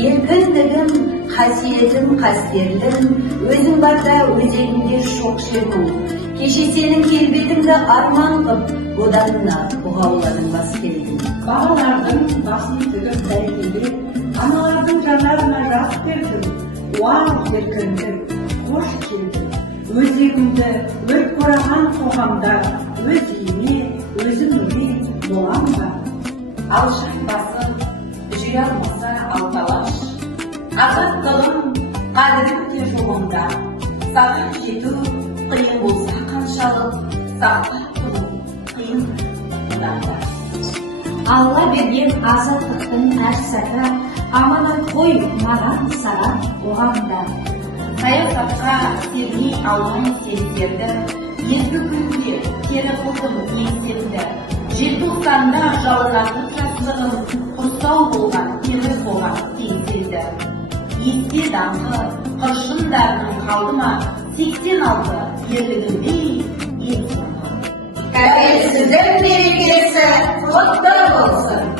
Еркіндігім, қасиетім қастерлім, өзің барда өзегімде шоқ шермін. Кеше сенің келбетіңді арман қып, оданына бұғауладың бас келдің. Балалардың басын тігіп бәрекелде, аналардың жанарына жас бердім. Уау еркіндік, қош келдің. Өзегімді өрт қораған қоғамда, өз үйіме, өзімге болам ба? Алшақ басы, жүре алмаса алталаш, азаттығым, қадірім те жолымда. Саған жету қиын болса қаншалық, сақтап тұру қиын бұларда. Алла берген азаттықтың әр сәті, аманат қой маған саған оғанда. Саясатқа сермей алмай сендерді, езгі күнде кері қылдым еңсемді. Желтоқсанда жалынатып жастығым, құрсау болған, темір болған теңселді. Есте даңқы, қыршындарының қалды ма, 86 ерлігімдей ең соңғы. Тәуелсіздік мерекесі құтты болсын.